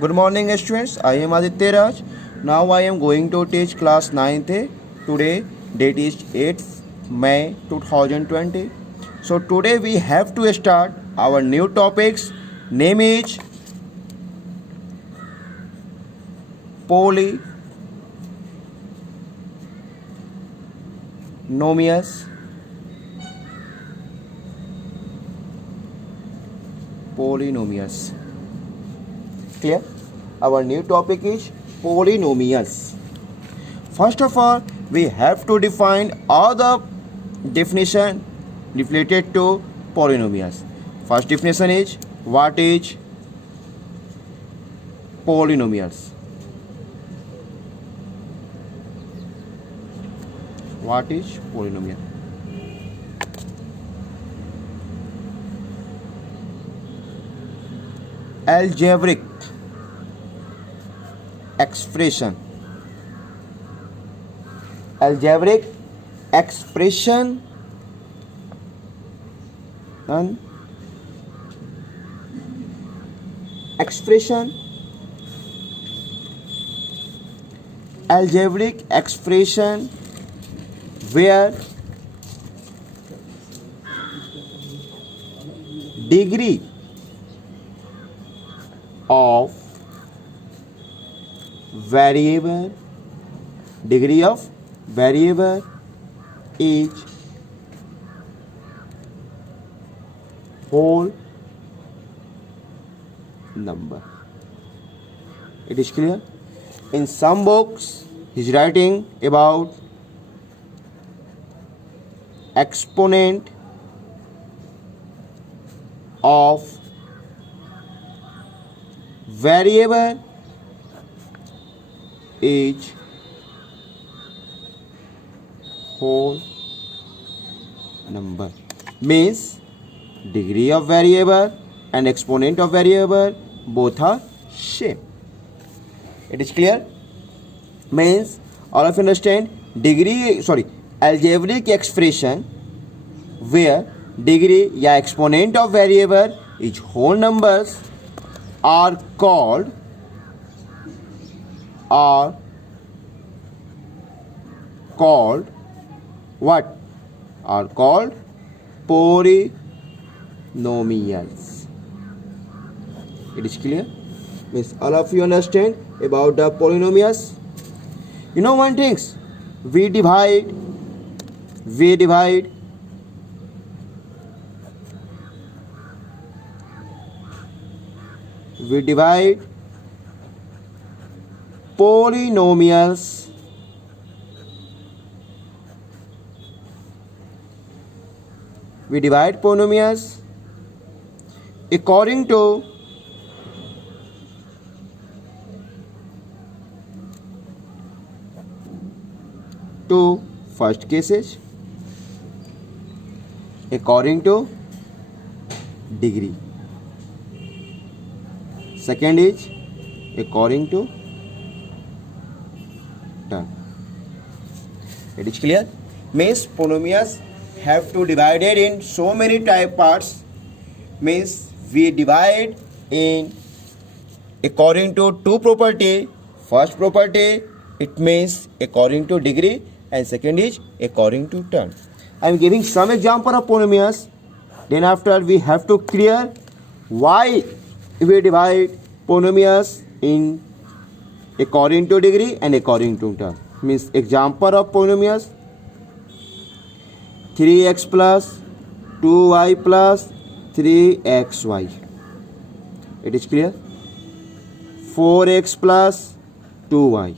Good morning students, I am Aditya Raj. Now I am going to teach class 9th. Today date is 8th May 2020. So today we have to start our new topics. Name is polynomials. Polynomials. Clear? Our new topic is polynomials. First of all, we have to define all the definition related to polynomials. First definition is what is polynomials. What is polynomial? Algebraic expression. Algebraic expression and algebraic expression where degree of variable is whole number. It is clear? In some books he is writing about exponent of variable is whole number. Means degree of variable and exponent of variable both are same. It is clear? Means all of you understand algebraic expression where degree या exponent of variable is whole numbers are called what? Are called polynomials. It is clear? Means all of you understand about the polynomials. You know one thing, we divide polynomials according to first cases according to degree, second is according to term. It is clear? Means polynomials have to divided in so many type parts. Means we divide in according to two property. First property, it means according to degree, and second is according to term. I am giving some example of polynomials. Then after we have to clear why we divide polynomials in according to degree and according to term. Means example of polynomials: 3x plus 2y plus 3xy. It is clear? 4x plus 2y,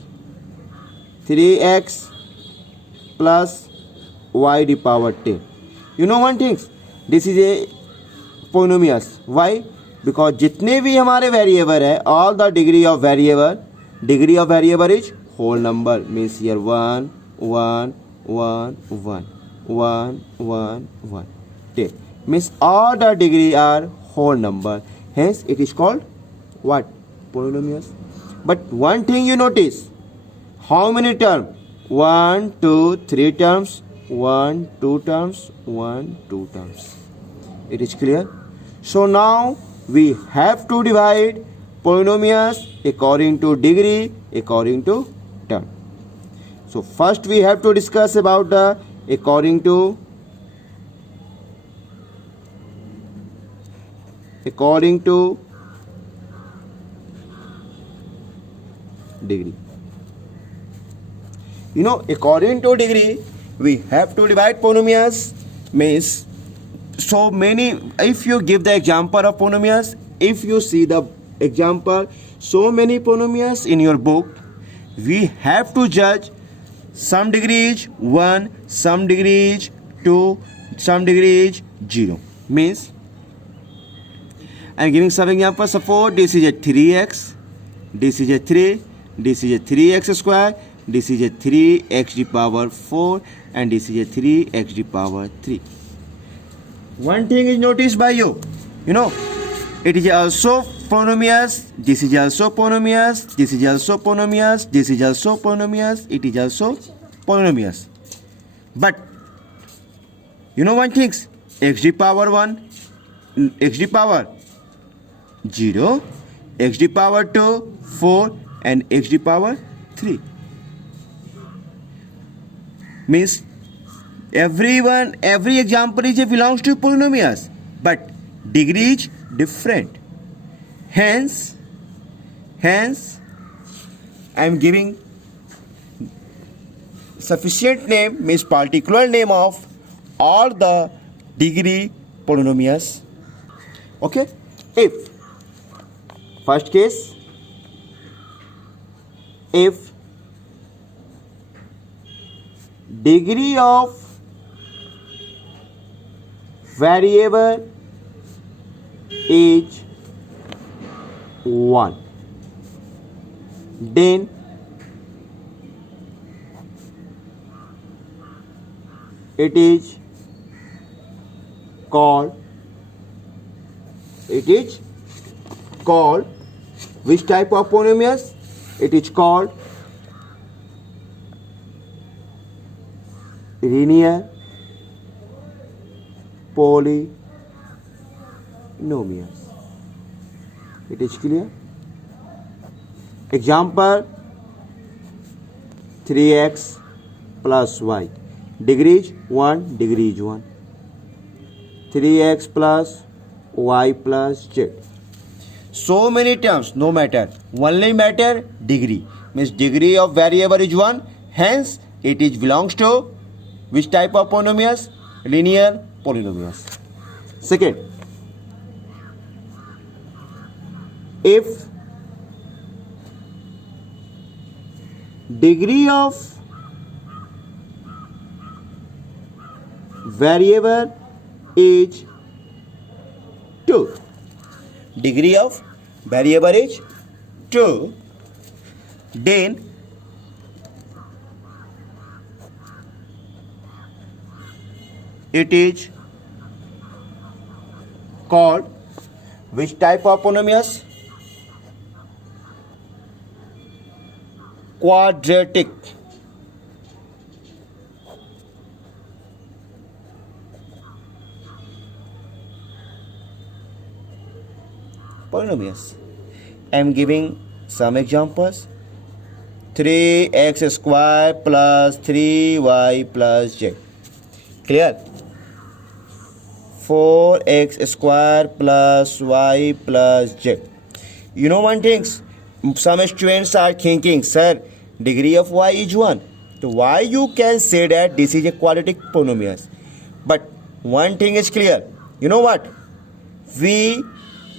3x plus y the power 10. You know one thing, this is a polynomials. Why? Because जितने भी हमारे variable है, all the degree of variable is whole number. Means here 1 1 1 1 1 1 1 10. Means all the degree are whole number. Hence it is called what? Polynomials. But one thing you notice, how many terms? 1 2 3 terms, 1 2 terms, 1 2 terms. It is clear? So now we have to divide polynomials according to degree, according to term. So first we have to discuss about the according to degree. You know, according to degree, we have to divide polynomials. Means so many. If you give the example of polynomials, if you see the example, so many polynomials in your book, we have to judge some degree is 1, some degree is 2, some degree is 0. Means I am giving some example. Suppose this is a 3x, this is a 3, this is a 3x square, this is a 3x to the power 4, and this is a 3x to the power 3. One thing is noticed by you. You know, it is also polynomials, this is also polynomials, this is also polynomials, this is also polynomials, it is also polynomials. But you know one thing, x to the power 1, x to the power 0, x to the power 2, 4, and x to the power 3. Means every example is belongs to polynomials, but degree is different. Hence I am giving sufficient name, means particular name of all the degree polynomials. Okay, if first case, if degree of variable is 1, then it is called which type of polynomials? It is called linear polynomials. It is clear? Example 3x plus y. Degree is 1, degree is 1. 3x plus y plus z. So many terms, no matter. Only matter degree. Means degree of variable is 1. Hence, it is belongs to which type of polynomials? Linear polynomials. Second, if degree of variable is 2, degree of variable is 2, then it is called which type of polynomials? Quadratic. Polynomials. I am giving some examples. 3x square plus 3y plus z. Clear? 4x square plus y plus z. You know one thing, some students are thinking, sir, degree of y is 1. So why you can say that this is a quadratic polynomial? But one thing is clear. You know what? We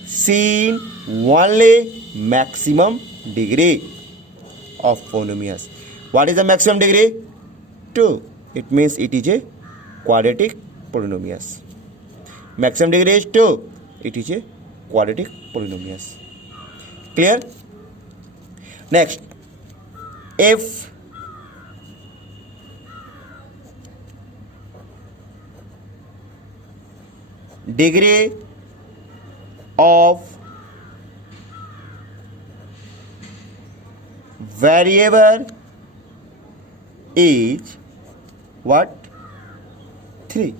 seen only maximum degree of polynomials. What is the maximum degree? 2. It means it is a quadratic polynomials. Maximum degree is 2. It is a quadratic polynomials. Clear? Next, if degree of variable is what? 3.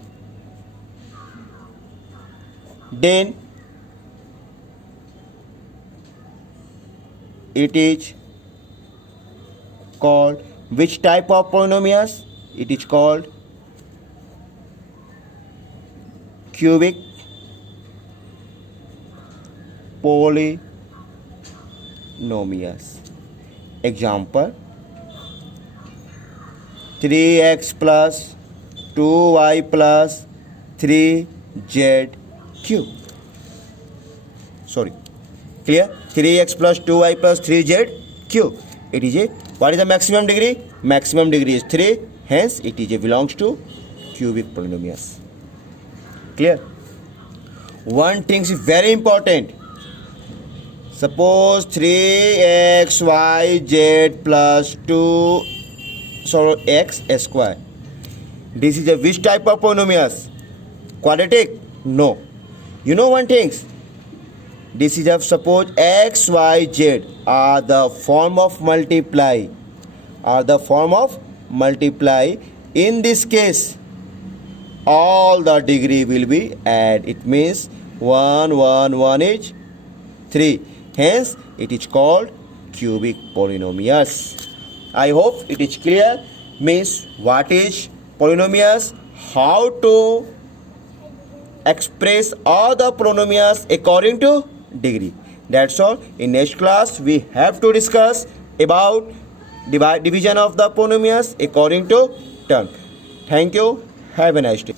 Then it is called which type of polynomials? It is called cubic polynomials. Example, 3x plus 2y plus 3z cube. Sorry, clear? 3x plus 2y plus 3z cube. It is a, what is the maximum degree? Maximum degree is 3, hence it is a belongs to cubic polynomials. Clear? One thing is very important. Suppose 3xyz plus 2 x square. This is a which type of polynomials? Quadratic? No. You know one thing. This is a suppose x, y, z are the form of multiply. In this case, all the degree will be add. It means 1 is 3. Hence, it is called cubic polynomials. I hope it is clear. Means what is polynomials? How to express all the polynomials according to degree. That's all. In next class, we have to discuss about division of the polynomials according to term. Thank you. Have a nice day.